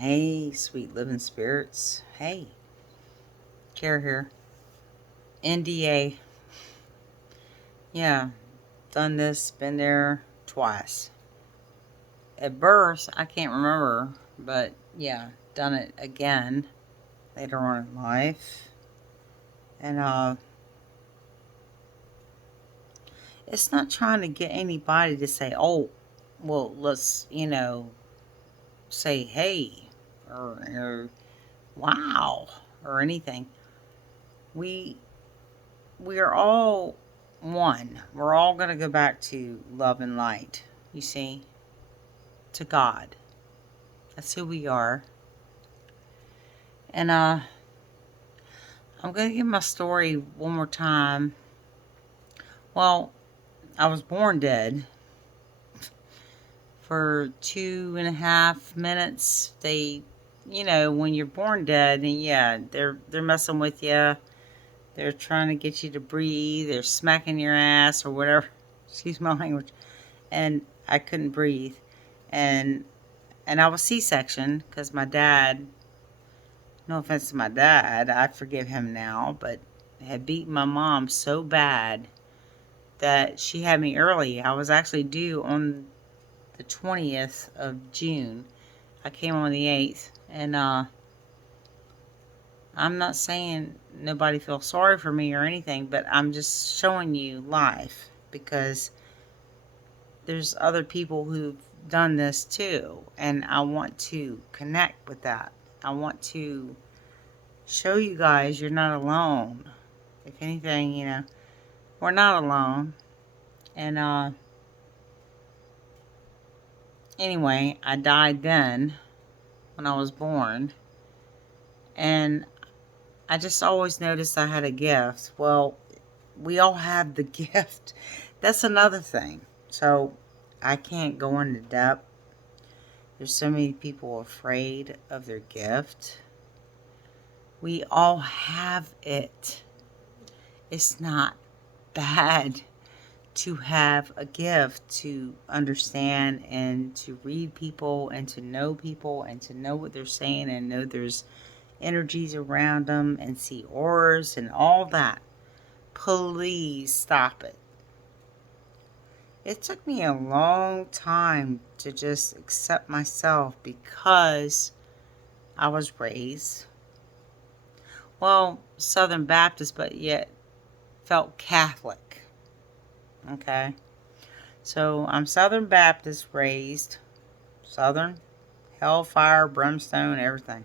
Hey, sweet living spirits. Hey, Care here. NDA. Yeah, done this, been there twice. At birth, I can't remember, but yeah, done it again later on in life. And it's not trying to get anybody to say, oh, well, let's, say hey or wow or anything. We we are all one. We're all going to go back to love and light, you see, to God. That's who we are. And I'm going to give my story one more time. Well, I was born dead. For 2.5 minutes, when you're born dead, and yeah, they're messing with you. They're trying to get you to breathe. They're smacking your ass or whatever. Excuse my language. And I couldn't breathe. And I was C-section because my dad, no offense to my dad, I forgive him now, but had beaten my mom so bad that she had me early. I was actually due on the 20th of June. I came on the 8th. And I'm not saying nobody feels sorry for me or anything, but I'm just showing you life because there's other people who've done this too, and I want to connect with that. I want to show you guys you're not alone. If anything, we're not alone. And anyway, I died then when I was born, and I just always noticed I had a gift. Well, we all have the gift. That's another thing. So I can't go into depth. There's so many people afraid of their gift. We all have it. It's not bad to have a gift, to understand and to read people and to know what they're saying and know there's energies around them and see auras and all that. Please stop it. It took me a long time to just accept myself because I was raised, well, Southern Baptist, but yet felt Catholic. Okay? So I'm Southern Baptist raised, Southern, hellfire, brimstone, everything.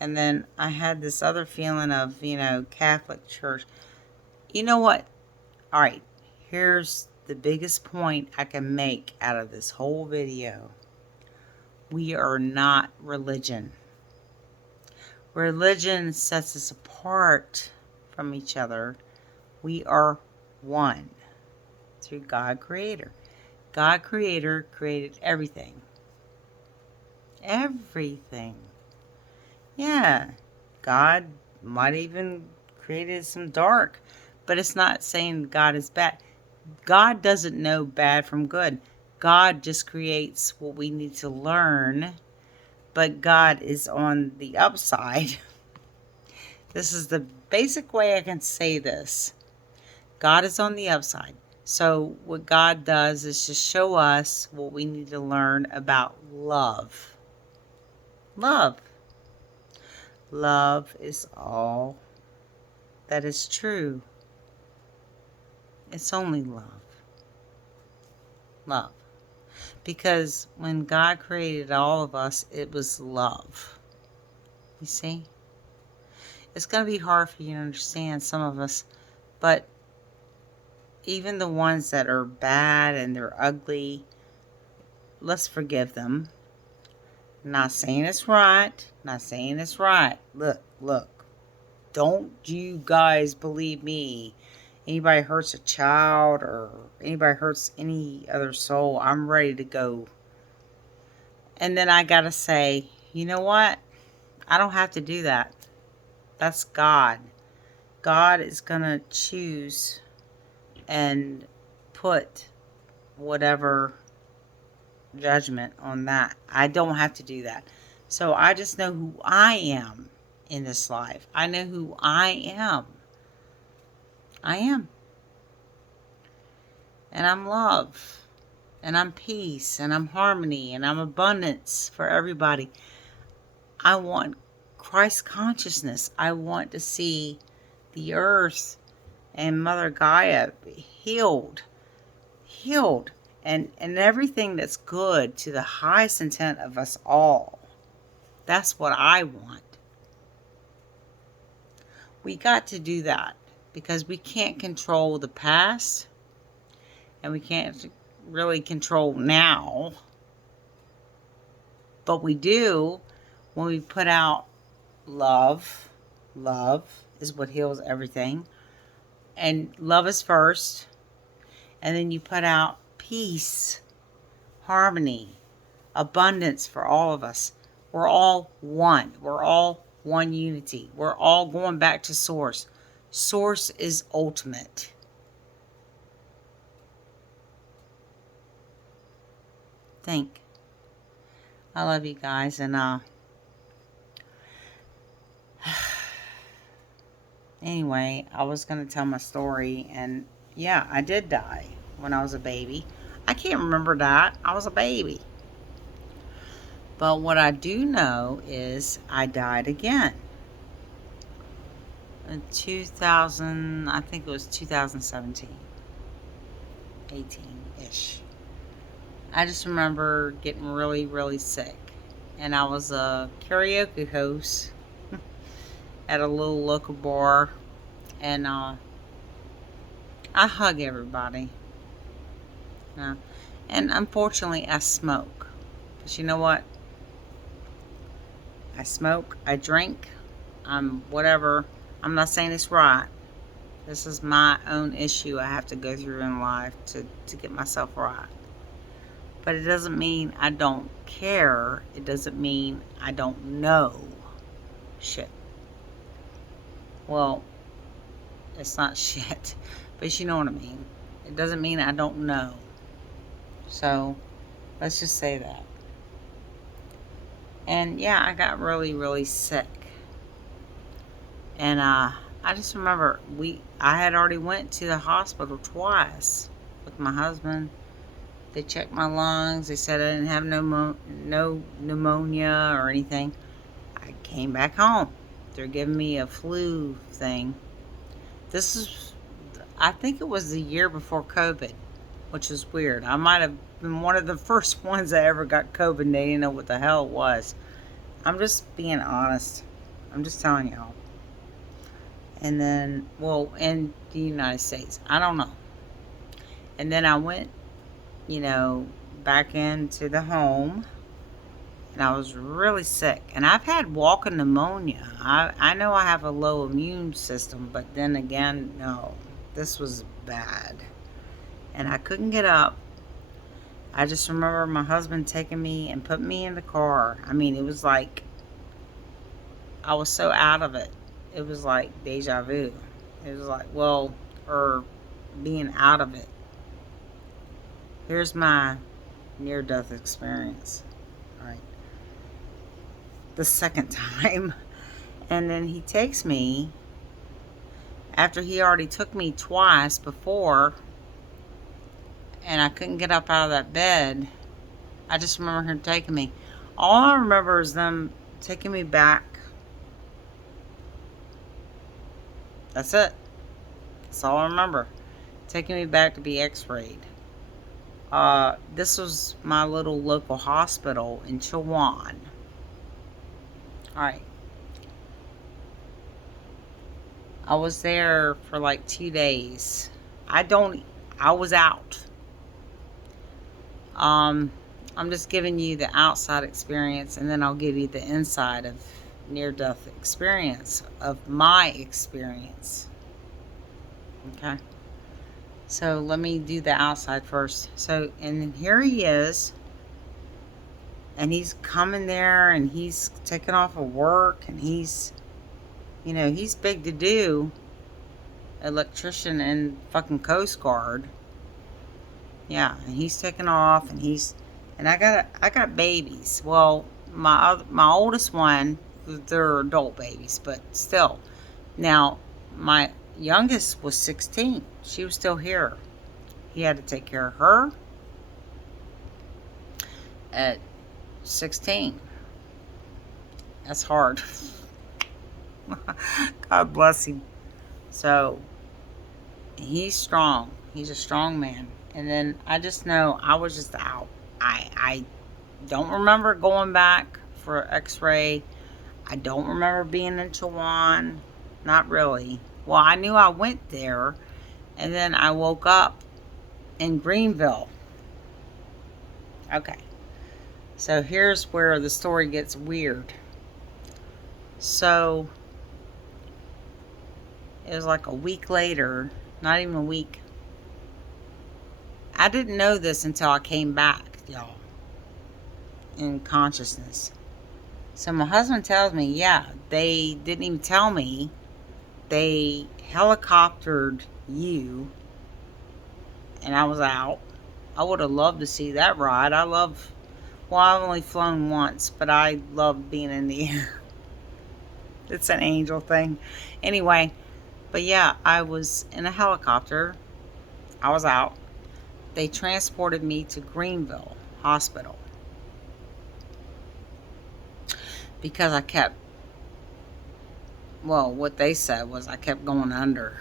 And then I had this other feeling of, Catholic church. You know what? All right, here's the biggest point I can make out of this whole video. We are not religion. Religion sets us apart from each other. We are one through God Creator. God Creator created everything. Everything. Yeah. God might even created some dark, but it's not saying God is bad. God doesn't know bad from good. God just creates what we need to learn, but God is on the upside. This is the basic way I can say this. God is on the upside. So what God does is just show us what we need to learn about love. Love. Love is all that is true. It's only love. Love. Because when God created all of us, it was love. You see? It's going to be hard for you to understand, some of us, but even the ones that are bad and they're ugly, let's forgive them. Not saying it's right. Not saying it's right. Look. Don't you guys believe me. Anybody hurts a child or anybody hurts any other soul, I'm ready to go. And then I gotta say, you know what? I don't have to do that. That's God. God is gonna choose and put whatever judgment on that. I don't have to do that. So I just know who I am in this life. I know who I am. I am. And I'm love. And I'm peace. And I'm harmony. And I'm abundance for everybody. I want Christ consciousness. I want to see the earth and Mother Gaia healed. Healed. And everything that's good to the highest intent of us all. That's what I want. We got to do that because we can't control the past and we can't really control now. But we do when we put out love. Love is what heals everything. And love is first. And then you put out peace, harmony, abundance for all of us. We're all one. We're all one unity. We're all going back to source. Source is ultimate. Think. I love you guys. And anyway, I was going to tell my story. And yeah, I did die when I was a baby. I can't remember that. I was a baby. But what I do know is I died again. In 2000, I think it was 2017. 18-ish. I just remember getting really, really sick. And I was a karaoke host at a little local bar. And I hug everybody. And unfortunately, I smoke. But you know what? I smoke, I drink, I'm whatever. I'm not saying it's right. This is my own issue I have to go through in life to get myself right. But it doesn't mean I don't care. It doesn't mean I don't know shit. Well, it's not shit, but you know what I mean. It doesn't mean I don't know. So, let's just say that. And yeah, I got really, really sick. And I just remember I had already went to the hospital twice with my husband. They checked my lungs. They said I didn't have no pneumonia or anything. I came back home. They're giving me a flu thing. I think it was the year before COVID, which is weird. I might have been one of the first ones that ever got COVID and they didn't know what the hell it was. I'm just being honest. I'm just telling y'all. And then, well, in the United States, I don't know. And then I went, back into the home, and I was really sick. And I've had walking pneumonia. I know I have a low immune system, but then again, no, this was bad. And I couldn't get up. I just remember my husband taking me and putting me in the car. I mean, it was like I was so out of it. It was like deja vu. It was like, or being out of it. Here's my near-death experience. All right. The second time. And then he takes me, after he already took me twice before, and I couldn't get up out of that bed. I just remember him taking me. All I remember is them taking me back. That's it. That's all I remember. Taking me back to be x-rayed. This was my little local hospital in Chihuahua. Alright. I was there for like 2 days. I was out. I'm just giving you the outside experience, and then I'll give you the inside of near-death experience, of my experience. Okay? So let me do the outside first. So, and here he is, and he's coming there, and he's taking off of work, and he's big to do, electrician and fucking Coast Guard. Yeah, and he's taking off, and I got babies. Well, my oldest one, they're adult babies, but still. Now, my youngest was 16. She was still here. He had to take care of her at 16. That's hard. God bless him. So he's strong. He's a strong man. And then I just know I was just out. I don't remember going back for X-ray. I don't remember being in Chihuahua. Not really. Well, I knew I went there, and then I woke up in Greenville. Okay. So here's where the story gets weird. So it was like a week later, not even a week. I didn't know this until I came back, y'all, in consciousness. So my husband tells me, yeah, they didn't even tell me. They helicoptered you, and I was out. I would have loved to see that ride. Well, I've only flown once, but I love being in the air. It's an angel thing. Anyway, but yeah, I was in a helicopter. I was out. They transported me to Greenville Hospital because what they said was I kept going under.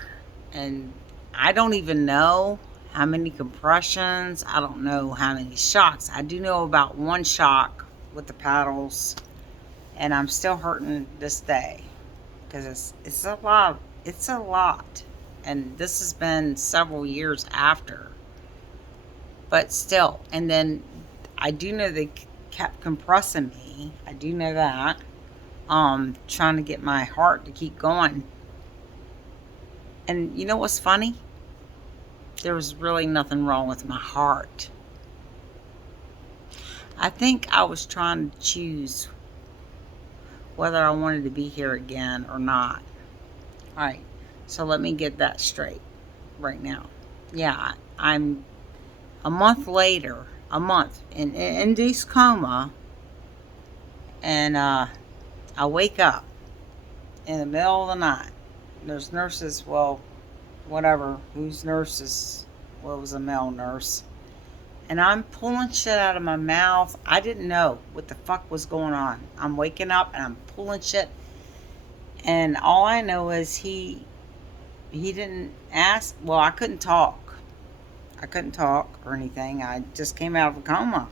And I don't even know how many compressions. I don't know how many shocks. I do know about one shock with the paddles, and I'm still hurting this day because it's a lot. It's a lot, and this has been several years after. But still, and then I do know they kept compressing me. I do know that. Trying to get my heart to keep going. And you know what's funny? There was really nothing wrong with my heart. I think I was trying to choose whether I wanted to be here again or not. All right, so let me get that straight right now. Yeah, I'm a month later, in induced coma, and I wake up in the middle of the night. There's nurses, well, whatever, whose nurses, well, it was a male nurse. And I'm pulling shit out of my mouth. I didn't know what the fuck was going on. I'm waking up and I'm pulling shit. And all I know is he didn't ask. Well, I couldn't talk. I couldn't talk or anything. I just came out of a coma.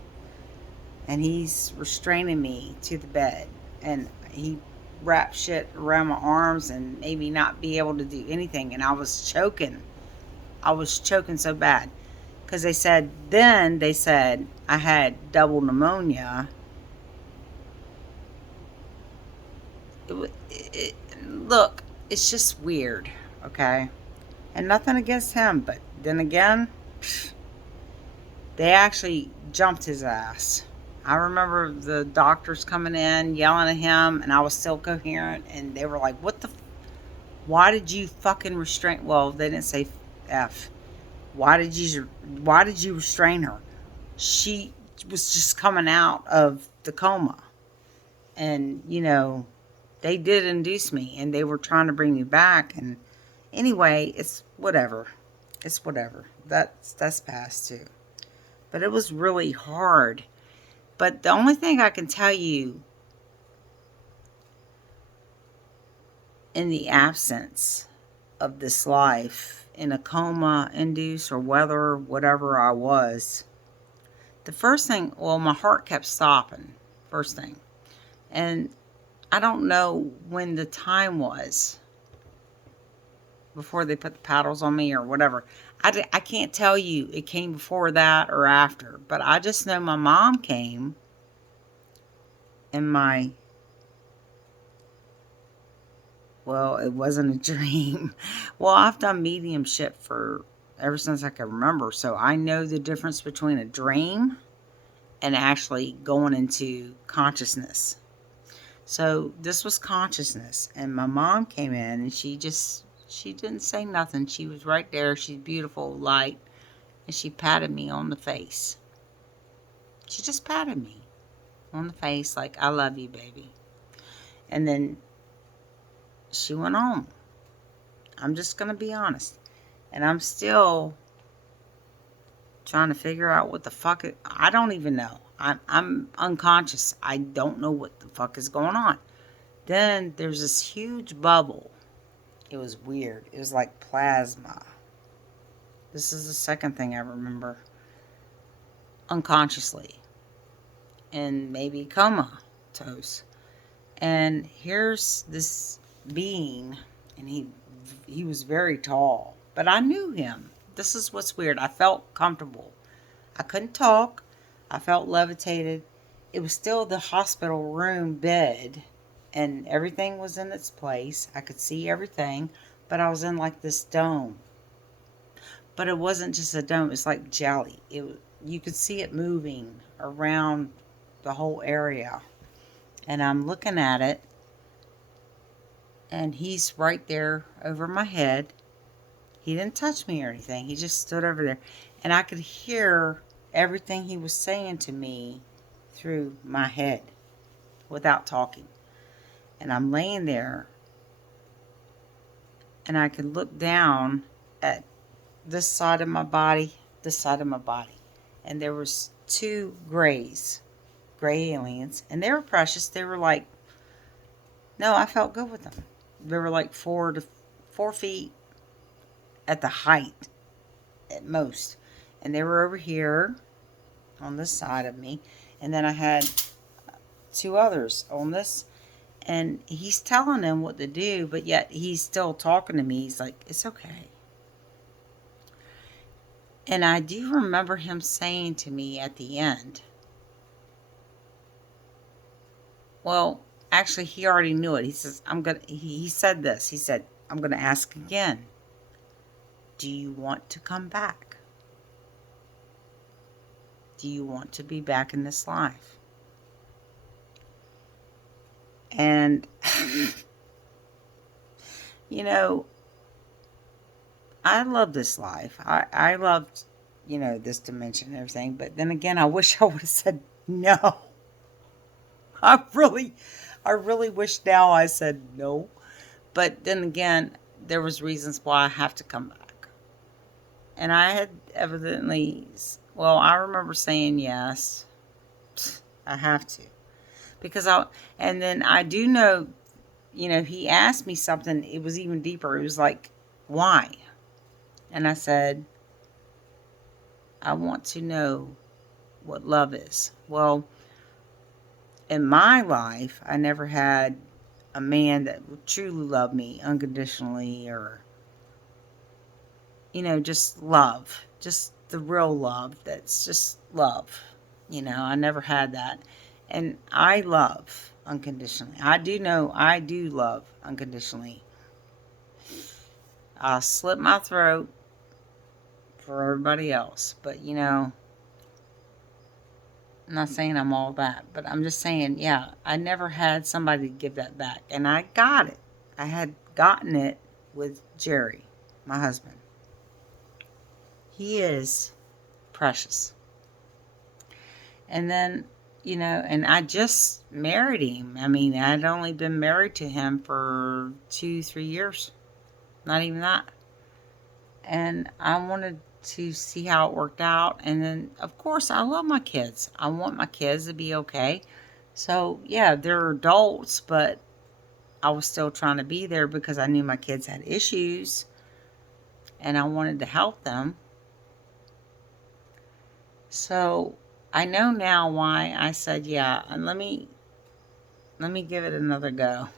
And he's restraining me to the bed. And he wrapped shit around my arms and made me not be able to do anything. And I was choking. I was choking so bad. Because they said I had double pneumonia. Look, it's just weird, okay? And nothing against him, but then again, they actually jumped his ass. I remember the doctors coming in, yelling at him, and I was still coherent, and they were like, why did you fucking restrain, well, they didn't say F. Why did you restrain her? She was just coming out of the coma. And, they did induce me, and they were trying to bring me back. And anyway, it's whatever. It's whatever. That's past too. But it was really hard. But the only thing I can tell you, in the absence of this life, in a coma, induced, or whatever I was, the first thing, well, my heart kept stopping, first thing. And I don't know when the time was before they put the paddles on me or whatever. I can't tell you it came before that or after, but I just know my mom came in well, it wasn't a dream. Well, I've done mediumship for ever since I can remember, so I know the difference between a dream and actually going into consciousness. So this was consciousness, and my mom came in, and she didn't say nothing. She was right there. She's beautiful, light, and she patted me on the face. She just patted me on the face like, I love you, baby. And then she went on. I'm just going to be honest. And I'm still trying to figure out what the fuck I don't even know. I'm unconscious. I don't know what the fuck is going on. Then there's this huge bubble. It was weird. It was like plasma. This is the second thing I remember unconsciously. And maybe comatose. And here's this being, and he was very tall, but I knew him. This is what's weird. I felt comfortable. I couldn't talk. I felt levitated. It was still the hospital room bed, and everything was in its place. I could see everything, but I was in like this dome. But it wasn't just a dome. It's like jelly. You could see it moving around the whole area. And I'm looking at it, and he's right there over my head. He didn't touch me or anything. He just stood over there. And I could hear everything he was saying to me through my head without talking. And I'm laying there, and I could look down at this side of my body, this side of my body. And there was two gray aliens. And they were precious. They were like, no, I felt good with them. They were like 4 feet at the height at most. And they were over here on this side of me. And then I had two others on this. And he's telling them what to do, but yet he's still talking to me. He's like, it's okay. And I do remember him saying to me at the end, well, actually, he already knew it. He says, he said this. He said, I'm going to ask again. Do you want to come back? Do you want to be back in this life? And, you know, I love this life. I loved, this dimension and everything. But then again, I wish I would have said no. I really wish now I said no. But then again, there was reasons why I have to come back. And I had evidently, well, I remember saying yes. I have to. And then I do know, he asked me something, it was even deeper. It was like, why? And I said, I want to know what love is. Well, in my life, I never had a man that would truly love me unconditionally, or, just love. Just the real love. That's just love. I never had that. And I love unconditionally. I do know I do love unconditionally. I'll slit my throat for everybody else. But, I'm not saying I'm all that. But I'm just saying, yeah, I never had somebody give that back. And I got it. I had gotten it with Jerry, my husband. He is precious. And then, and I just married him. I mean, I'd only been married to him for 2-3 years. Not even that. And I wanted to see how it worked out. And then, of course, I love my kids. I want my kids to be okay. So, yeah, they're adults, but I was still trying to be there because I knew my kids had issues. And I wanted to help them. So, I know now why I said, yeah, and let me give it another go.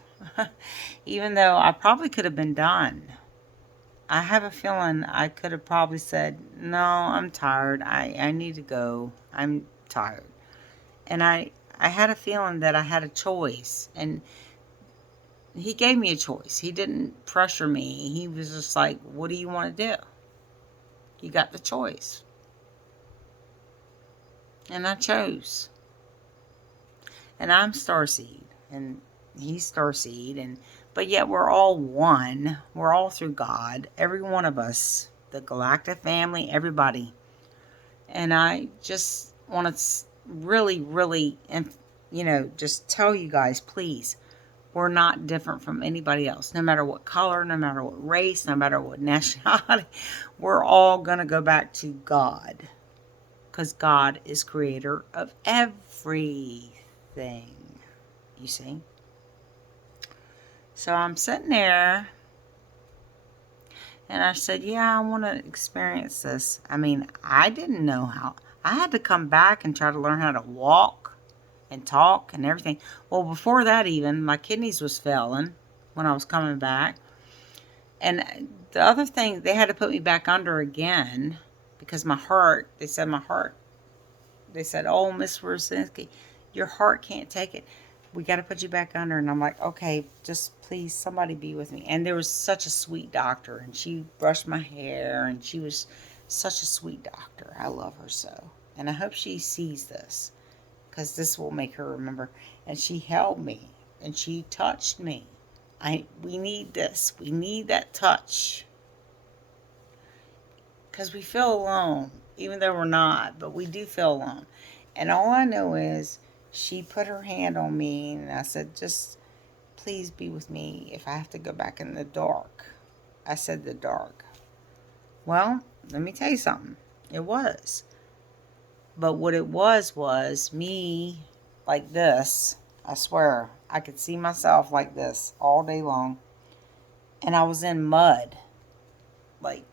Even though I probably could have been done. I have a feeling I could have probably said, no, I'm tired. I need to go. I'm tired. And I had a feeling that I had a choice. And he gave me a choice. He didn't pressure me. He was just like, what do you want to do? You got the choice. And I chose. And I'm Starseed. And he's Starseed. But yet we're all one. We're all through God. Every one of us. The galactic family. Everybody. And I just want to really, really just tell you guys, please, we're not different from anybody else. No matter what color, no matter what race, no matter what nationality, we're all going to go back to God. Because God is creator of everything. You see? So I'm sitting there and I said, yeah, I want to experience this. I mean, I didn't know how. I had to come back and try to learn how to walk and talk and everything. Well, before that even, my kidneys was failing when I was coming back. And the other thing, they had to put me back under again because my heart, they said, oh, Miss Rosinski, your heart can't take it. We got to put you back under. And I'm like, okay, just please, somebody be with me. And there was such a sweet doctor, and she brushed my hair, and she was such a sweet doctor. I love her so. And I hope she sees this, because this will make her remember. And she held me, and she touched me. We need this. We need that touch. Because we feel alone, even though we're not, but we do feel alone. And all I know is she put her hand on me, and I said, just please be with me if I have to go back in the dark. I said the dark. Well, let me tell you something. It was. But what it was me like this. I swear, I could see myself like this all day long. And I was in mud. Like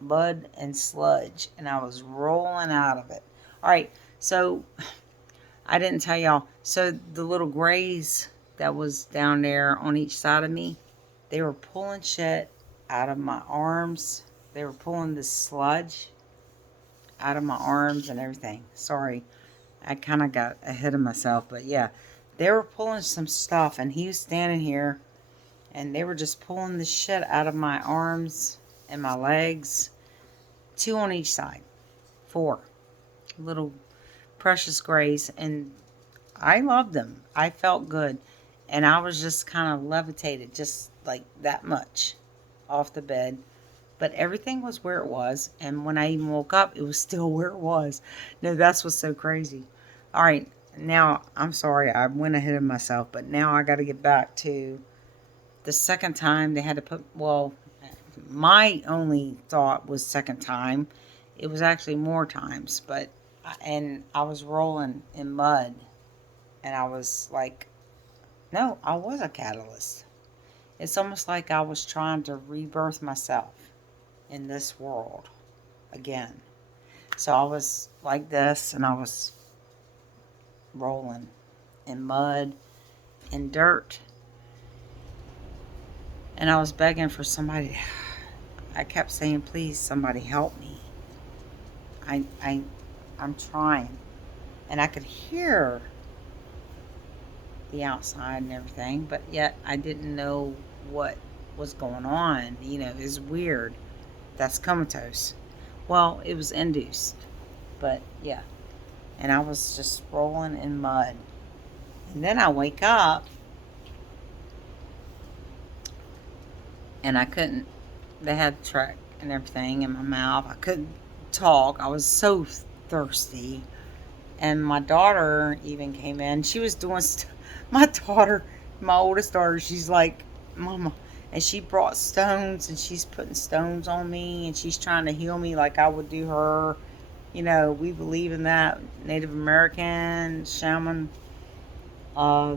mud and sludge, and I was rolling out of it. All right, so I didn't tell y'all. So the little grays that was down there on each side of me, they were pulling shit out of my arms. They were pulling this sludge out of my arms and everything. Sorry, I kind of got ahead of myself, but yeah, they were pulling some stuff, and he was standing here, and they were just pulling the shit out of my arms and my legs. 2 on each side. 4 little precious grays, and I loved them. I felt good, and I was just kind of levitated, just like that much off the bed. But everything was where it was, and when I even woke up, it was still where it was. No, that's what's so crazy. All right, now I'm sorry I went ahead of myself, but now I got to get back to the second time they had to put. Well, my only thought was second time. It was actually more times, and I was rolling in mud, and I was like, no, I was a catalyst. It's almost like I was trying to rebirth myself in this world again. So I was like this, and I was rolling in mud and dirt, and I was begging for somebody. I kept saying, please, somebody help me. I, I, I'm trying. And I could hear the outside and everything, but yet I didn't know what was going on. It was weird. That's comatose. Well, it was induced, but yeah. And I was just rolling in mud. And then I wake up, and I couldn't, they had track and everything in my mouth. I couldn't talk. I was so thirsty. And my daughter even came in. She was doing my daughter, my oldest daughter, she's like, Mama. And she brought stones, and she's putting stones on me, and she's trying to heal me like I would do her. We believe in that. Native American, shaman. Uh,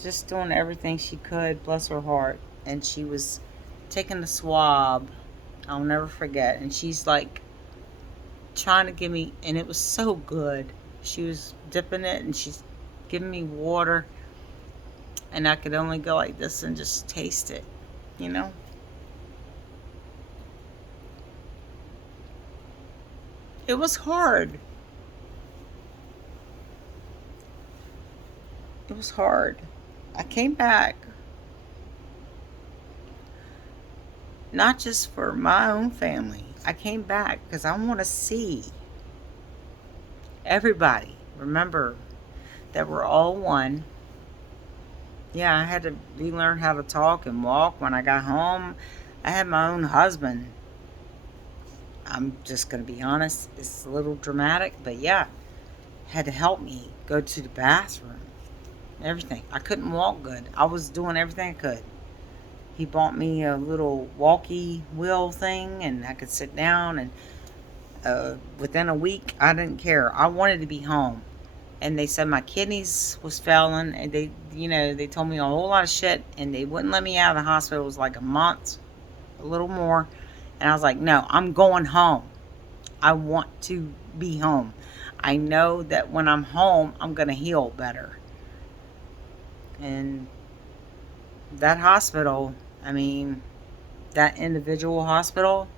just doing everything she could, bless her heart. And she was taking the swab. I'll never forget. And she's like trying to give me, and it was so good. She was dipping it, and she's giving me water, and I could only go like this and just taste it, you know? It was hard. It was hard. I came back, not just for my own family. I came back because I want to see everybody. Remember that we're all one. Yeah, I had to relearn how to talk and walk when I got home. I had my own husband. I'm just going to be honest. It's a little dramatic, but yeah. had to help me go to the bathroom. Everything. I couldn't walk good. I was doing everything I could. He bought me a little walkie wheel thing, and I could sit down. And within a week, I didn't care. I wanted to be home. And they said my kidneys was failing, and they told me a whole lot of shit, and they wouldn't let me out of the hospital. It was like a month, a little more. And I was like, no, I'm going home. I want to be home. I know that when I'm home, I'm going to heal better. And that hospital, I mean, that individual hospital,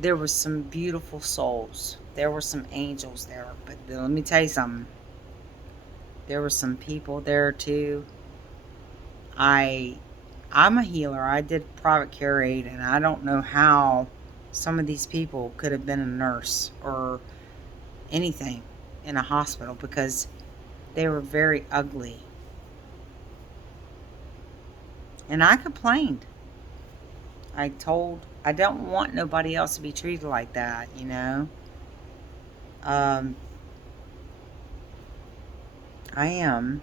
there were some beautiful souls. There were some angels there. But let me tell you something. There were some people there too. I I'm a healer. I did private care aid, and I don't know how some of these people could have been a nurse or anything in a hospital, because they were very ugly. And I complained. I don't want nobody else to be treated like that. Um, I am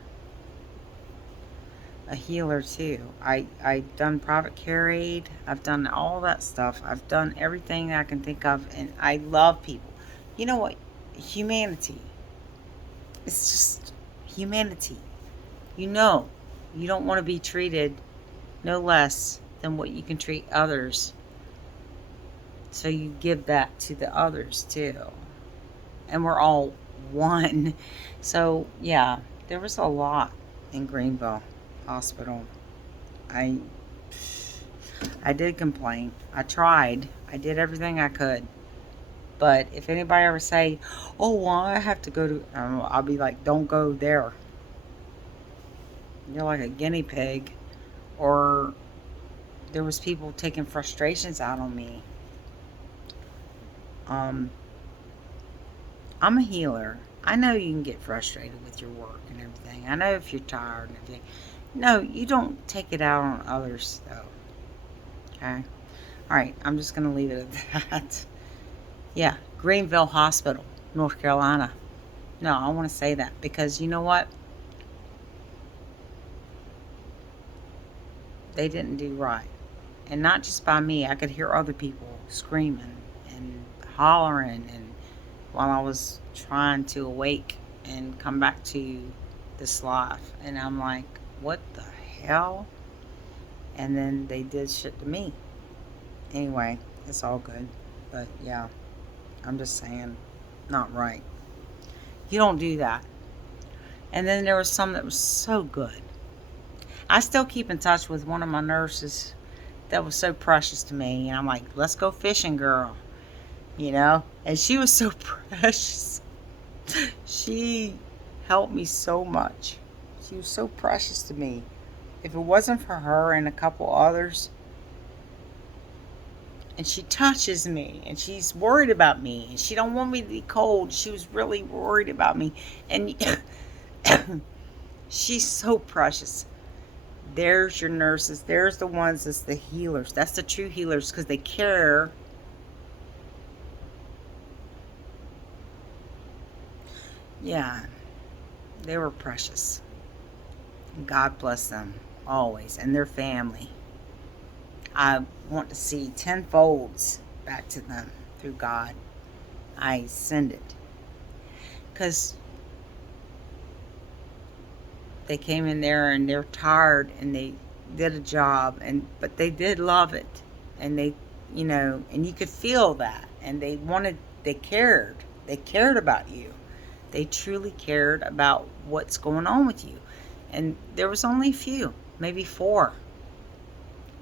a healer too. I done private care aid. I've done all that stuff. I've done everything I can think of, and I love people. You know what? Humanity. It's just humanity. You know, you don't want to be treated no less than what you can treat others. So you give that to the others too. And we're all one. So yeah, there was a lot in Greenville Hospital. I I did complain. I tried. I did everything I could. But if anybody ever say, "Oh, well, I have to go to," I'll be like, "Don't go there. You're like a guinea pig." Or there was people taking frustrations out on me. Um, I'm a healer. I know you can get frustrated with your work and everything. I know if you're tired and everything. No, you don't take it out on others, though. Okay? All right, I'm just going to leave it at that. Yeah, Greenville Hospital, North Carolina. No, I want to say that because you know what? They didn't do right. And not just by me, I could hear other people screaming and hollering, and while I was trying to awake and come back to this life. And I'm like, what the hell? And then they did shit to me. Anyway, it's all good. But yeah, I'm just saying, not right. You don't do that. And then there was some that was so good. I still keep in touch with one of my nurses that was so precious to me. And I'm like, let's go fishing, girl. And she was so precious. She helped me so much. She was so precious to me. If it wasn't for her and a couple others, and she touches me, and she's worried about me, and she don't want me to be cold. She was really worried about me, and she's so precious. There's your nurses. There's the ones that's the healers. That's the true healers because they care. Yeah, they were precious. God bless them always and their family. I want to see tenfolds back to them through God. I send it because they came in there and they're tired and they did a job, but they did love it, and and you could feel that, and they cared about you. They truly cared about what's going on with you. And there was only a few, maybe four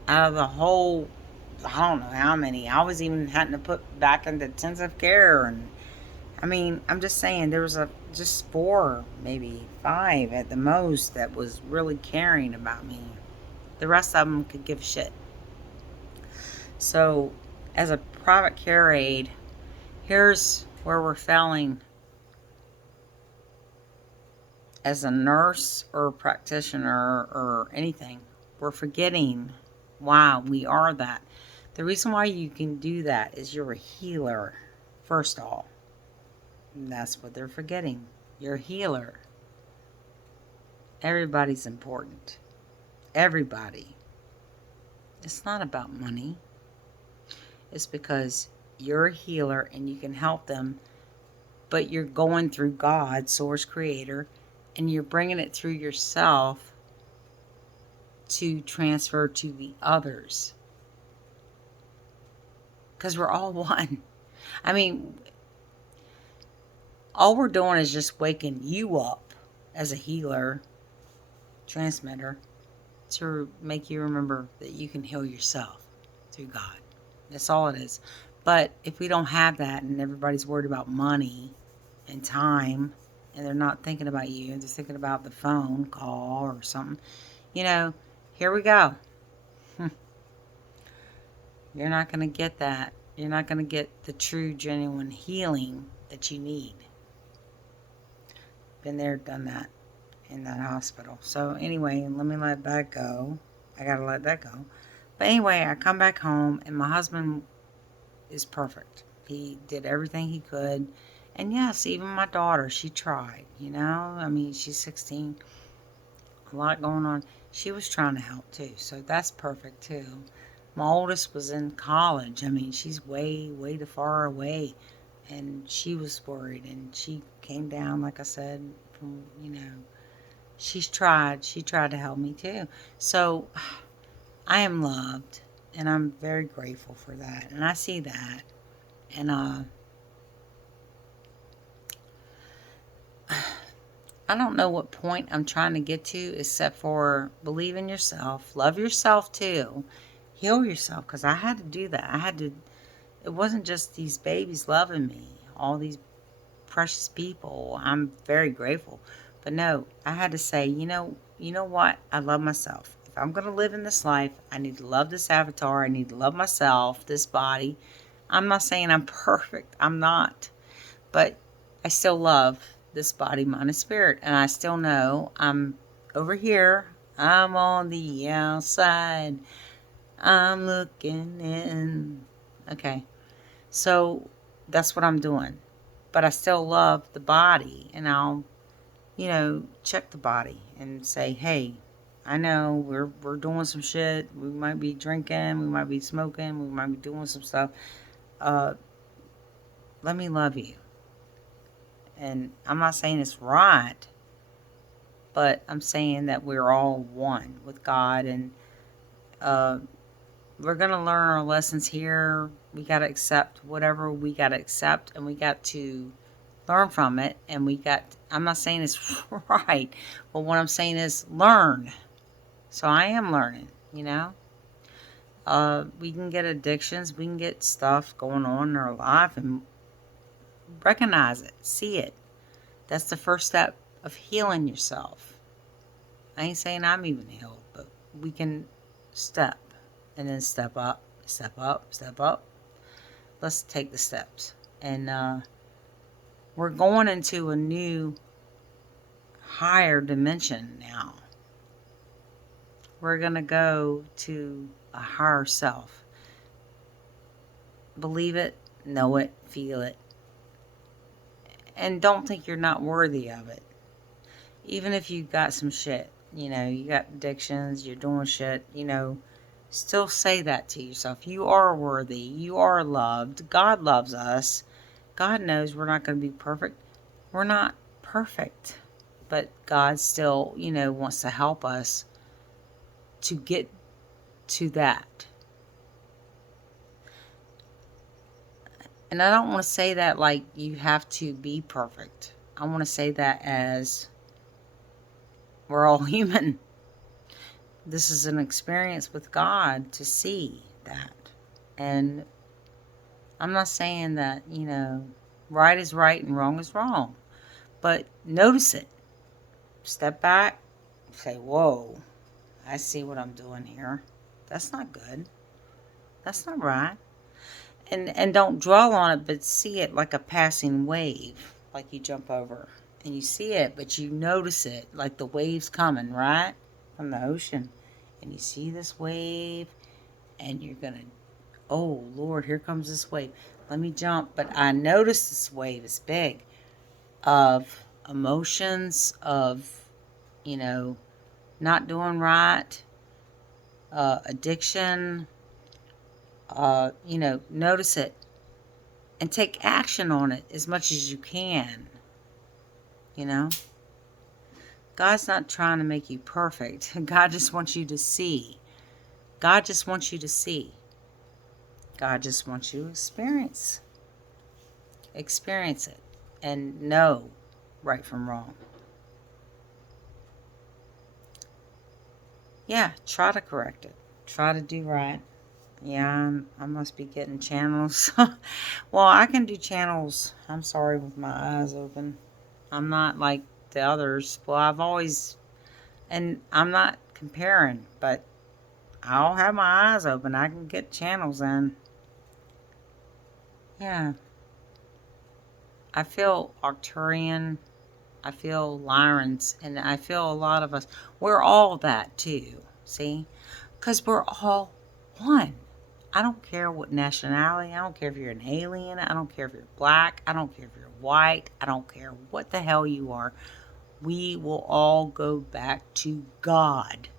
out of the whole, I don't know how many. I was even having to put back into intensive care. And I mean, I'm just saying there was just four, maybe five at the most that was really caring about me. The rest of them could give a shit. So, as a private care aide, here's where we're failing as a nurse or a practitioner or anything. We're forgetting why we are that. The reason why you can do that is you're a healer, first of all. And that's what they're forgetting. You're a healer. Everybody's important. Everybody. It's not about money. It's because you're a healer and you can help them, but you're going through God, source creator, and you're bringing it through yourself to transfer to the others. Because we're all one. I mean, all we're doing is just waking you up as a healer, transmitter, to make you remember that you can heal yourself through God. That's all it is. But if we don't have that and everybody's worried about money and time and they're not thinking about you, they're thinking about the phone call or something, here we go. You're not going to get that. You're not going to get the true, genuine healing that you need. Been there, done that in that hospital. So anyway, let me let that go. I got to let that go. But anyway, I come back home and my husband is perfect. He did everything he could. And yes, even my daughter, she tried, I mean, she's 16. A lot going on. She was trying to help too. So that's perfect too. My oldest was in college. I mean, she's way, way too far away. And she was worried. And she came down, like I said, from, she's tried. She tried to help me too. So I am loved. And I'm very grateful for that. And I see that. And I don't know what point I'm trying to get to except for believe in yourself. Love yourself too. Heal yourself. Because I had to do that. It wasn't just these babies loving me. All these precious people. I'm very grateful. But no, I had to say, you know what? I love myself. If I'm going to live in this life, I need to love this avatar. I need to love myself, this body. I'm not saying I'm perfect. I'm not. But I still love this body, mind, and spirit. And I still know I'm over here. I'm on the outside. I'm looking in. Okay. So that's what I'm doing. But I still love the body. And I'll, check the body and say, hey, I know we're doing some shit. We might be drinking. We might be smoking. We might be doing some stuff. Let me love you. And I'm not saying it's right, but I'm saying that we're all one with God. And we're going to learn our lessons here. We got to accept whatever we got to accept, and we got to learn from it. And I'm not saying it's right, but what I'm saying is learn. So I am learning, We can get addictions. We can get stuff going on in our life and recognize it, see it. That's the first step of healing yourself. I ain't saying I'm even healed, but we can step and then step up, step up, step up. Let's take the steps. And we're going into a new, higher dimension now. We're going to go to a higher self. Believe it, know it, feel it. And don't think you're not worthy of it. Even if you got some shit, you got addictions, you're doing shit, still say that to yourself. You are worthy. You are loved. God loves us. God knows we're not going to be perfect. We're not perfect. But God still, wants to help us to get to that. And I don't want to say that like you have to be perfect. I want to say that as we're all human. This is an experience with God to see that. And I'm not saying that, right is right and wrong is wrong. But notice it. Step back. Say, whoa, I see what I'm doing here. That's not good. That's not right. And don't dwell on it, but see it like a passing wave. Like you jump over. And you see it, but you notice it. Like the wave's coming, right? From the ocean. And you see this wave. And you're going to, oh, Lord, here comes this wave. Let me jump. But I notice this wave is big. of emotions, of, you know, not doing right, addiction, notice it and take action on it as much as you can, you know. God's not trying to make you perfect. God just wants you to see. God just wants you to see. God just wants you to experience it and know right from wrong. Yeah, try to correct it. Try to do right. Yeah, I must be getting channels. Well, I can do channels, I'm sorry, with my eyes open. I'm not like the others. Well, I've always, and I'm not comparing, but I'll have my eyes open. I can get channels in. Yeah. I feel Arcturian. I feel Lyrans. And I feel a lot of us. We're all that too. See? Because we're all one. I don't care what nationality. I don't care if you're an alien. I don't care if you're black. I don't care if you're white. I don't care what the hell you are. We will all go back to God.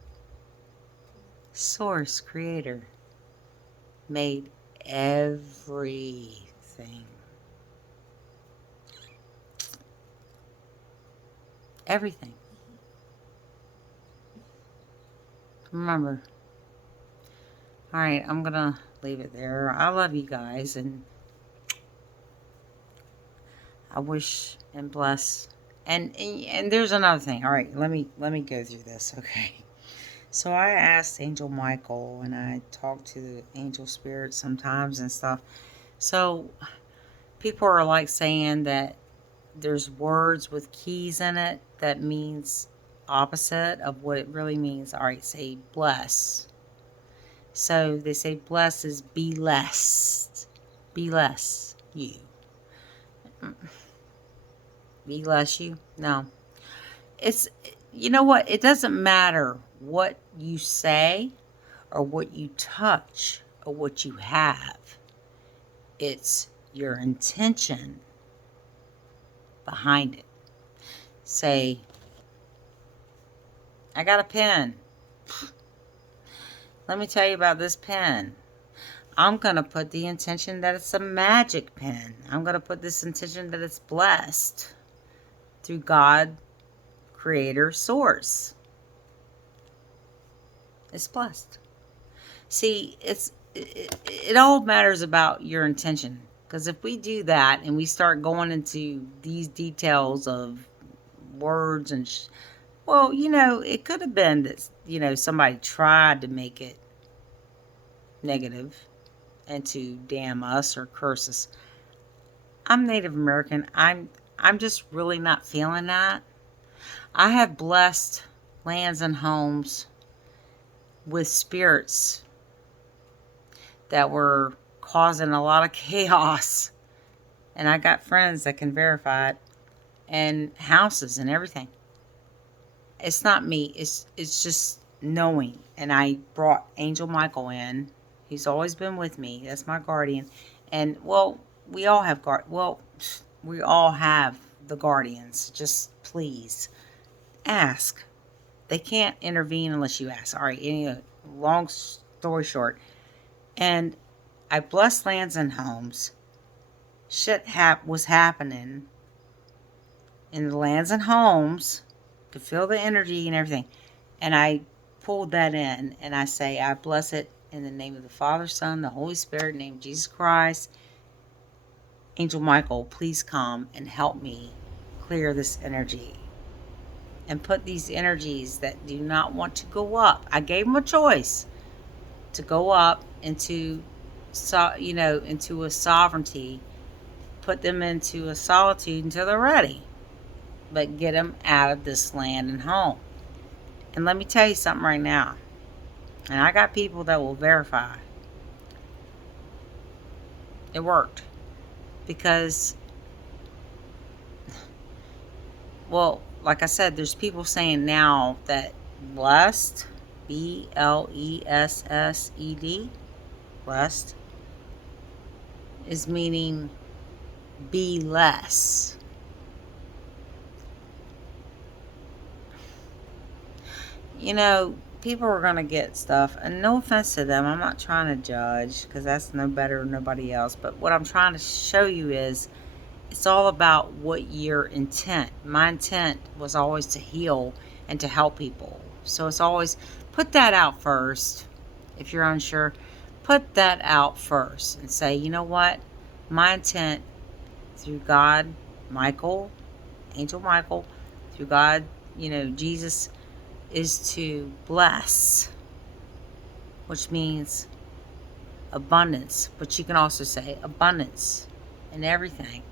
Source, creator, made everything. Everything. Remember. Alright, I'm gonna leave it there. I love you guys, and I wish and bless. And there's another thing. Alright, let me go through this, okay? So I asked Angel Michael, and I talk to the angel spirits sometimes and stuff. So people are like saying that there's words with keys in it that means opposite of what it really means. All right, say bless. So they say bless is be less. Be less you. Be less you. No. It's, you know what? It doesn't matter what you say or what you touch or what you have. It's your intention behind it. Say, I got a pen. Let me tell you about this pen. I'm going to put the intention that it's a magic pen. I'm going to put this intention that it's blessed through God, Creator, Source. It's blessed. See, it all matters about your intention. Because if we do that and we start going into these details of words and well, it could have been that, somebody tried to make it negative and to damn us or curse us. I'm Native American. I'm just really not feeling that. I have blessed lands and homes with spirits that were causing a lot of chaos. And I got friends that can verify it, and houses and everything. It's not me. It's just knowing. And I brought Angel Michael in. He's always been with me. That's my guardian. And well, we all have we all have the guardians. Just please ask. They can't intervene unless you ask. All right. Anyway, long story short. And I blessed lands and homes. Shit was happening in the lands and homes. Could feel the energy and everything. And I pulled that in and I say, I bless it in the name of the Father, Son, the Holy Spirit, in the name of Jesus Christ. Angel Michael, please come and help me clear this energy and put these energies that do not want to go up. I gave them a choice to go up into a sovereignty, put them into a solitude until they're ready, but get them out of this land and home. And let me tell you something right now, and I got people that will verify it worked. Because, well, like I said, there's people saying now that blessed, BLESSED, blessed, is meaning be less. You know, people are going to get stuff, and no offense to them, I'm not trying to judge because that's no better than nobody else. But what I'm trying to show you is it's all about what your intent. My intent was always to heal and to help people. So it's always put that out first. If you're unsure, put that out first and say, you know what? My intent through God, Michael, Angel Michael, through God, Jesus, is to bless, which means abundance. But you can also say abundance in everything,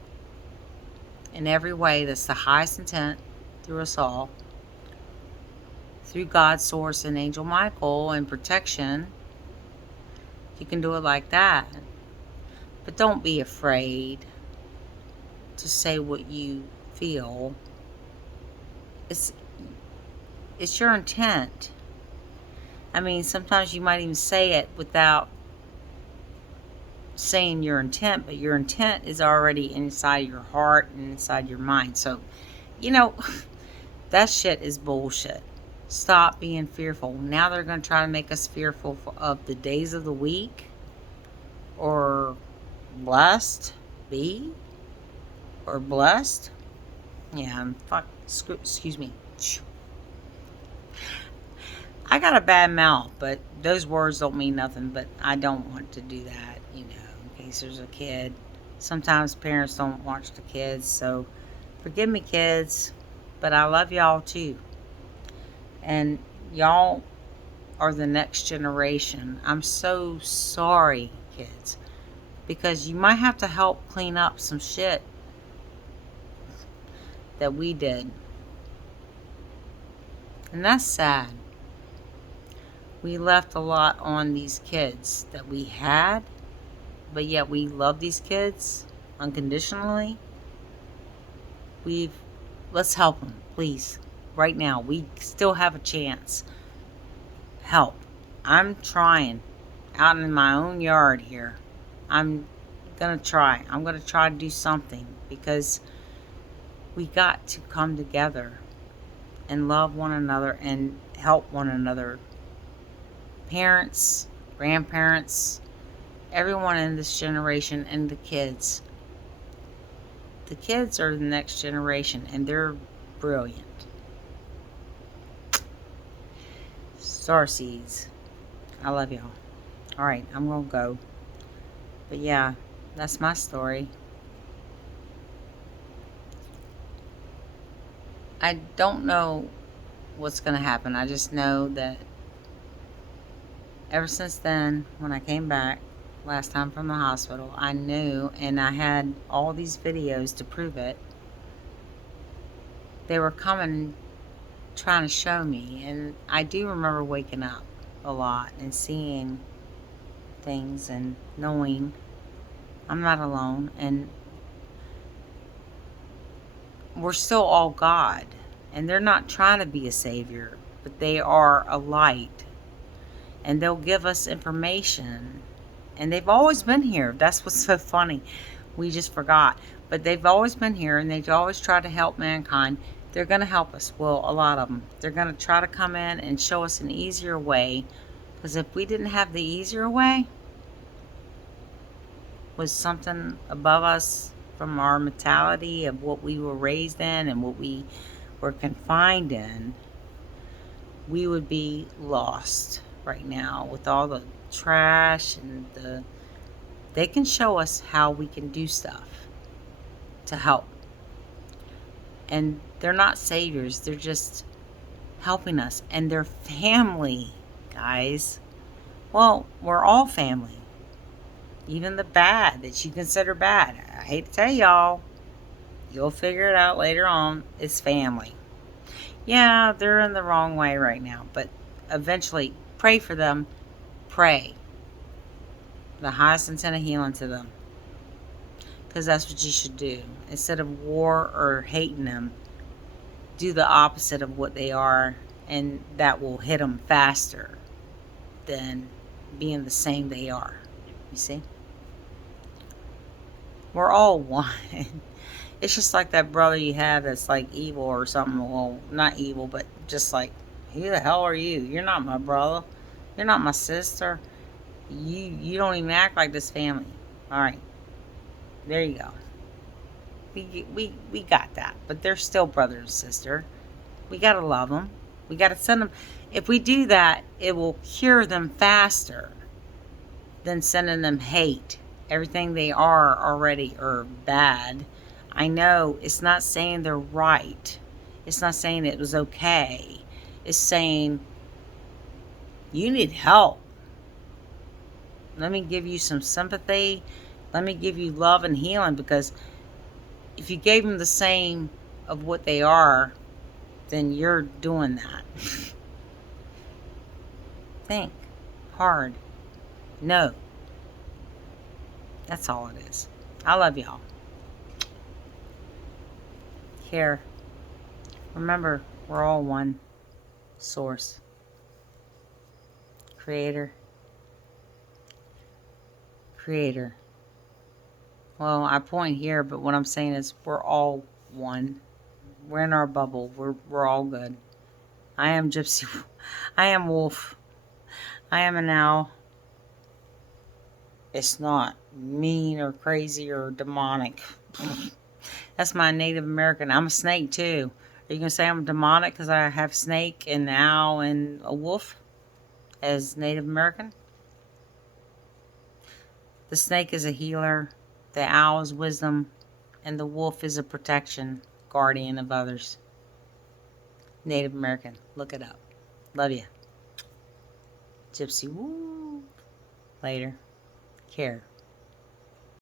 in every way. That's the highest intent through us all, through God's source and Angel Michael and protection. You can do it like that. But don't be afraid to say what you feel. It's your intent. I mean, sometimes you might even say it without saying your intent, but your intent is already inside your heart and inside your mind. So, you know, that shit is bullshit. Stop being fearful. Now they're going to try to make us fearful of the days of the week, or blessed be, or blessed. Yeah, fuck, excuse me. I got a bad mouth, but those words don't mean nothing, but I don't want to do that, in case there's a kid. Sometimes parents don't watch the kids, so forgive me, kids, but I love y'all too. And y'all are the next generation. I'm so sorry, kids, because you might have to help clean up some shit that we did. And that's sad. We left a lot on these kids that we had, but yet we love these kids unconditionally. Let's help them, please. Right now, we still have a chance. Help. I'm trying out in my own yard here. I'm gonna try. I'm gonna try to do something, because we got to come together and love one another and help one another. Parents, grandparents, everyone in this generation, and the kids. The kids are the next generation, and they're brilliant. Starseeds. I love y'all. Alright, I'm gonna go. But yeah, that's my story. I don't know what's gonna happen. I just know that ever since then, when I came back last time from the hospital, I knew, and I had all these videos to prove it. They were coming, trying to show me, and I do remember waking up a lot and seeing things and knowing I'm not alone, and we're still all God, and they're not trying to be a savior, but they are a light, and they'll give us information, and they've always been here. That's what's so funny. We just forgot, but they've always been here, and they've always tried to help mankind. They're going to help us. Well, a lot of them. They're going to try to come in and show us an easier way, because if we didn't have the easier way, was something above us from our mentality of what we were raised in and what we were confined in, we would be lost right now with all the trash and they can show us how we can do stuff to help. And they're not saviors, they're just helping us, and they're family, guys. Well, we're all family. Even the bad that you consider bad. I hate to tell y'all, you'll figure it out later on. It's family. Yeah, they're in the wrong way right now, but eventually, pray for them. Pray. The highest intent of healing to them. Because that's what you should do. Instead of war or hating them, do the opposite of what they are, and that will hit them faster than being the same they are. You see? We're all one. It's just like that brother you have that's like evil or something. Well, not evil, but just like Who the hell are you? You're not my brother. You're not my sister. You don't even act like this family. All right, there you go. We got that, but they're still brother and sister. We gotta love them. We gotta send them. If we do that, it will cure them faster than sending them hate. Everything they are already are bad. I know it's not saying they're right. It's not saying it was okay. It's saying you need help. Let me give you some sympathy. Let me give you love and healing, because if you gave them the same of what they are, then you're doing that. Think hard. No. That's all it is. I love y'all. Care. Remember, we're all one. Source. Creator. Creator. Well, I point here, but what I'm saying is we're all one. We're in our bubble. We're all good. I am Gypsy. I am Wolf. I am an owl. It's not mean or crazy or demonic. That's my Native American. I'm a snake too. Are you going to say I'm demonic because I have snake and owl and a wolf as Native American? The snake is a healer. The owl is wisdom. And the wolf is a protection, guardian of others. Native American. Look it up. Love you. Gypsy. Woo. Later. Care.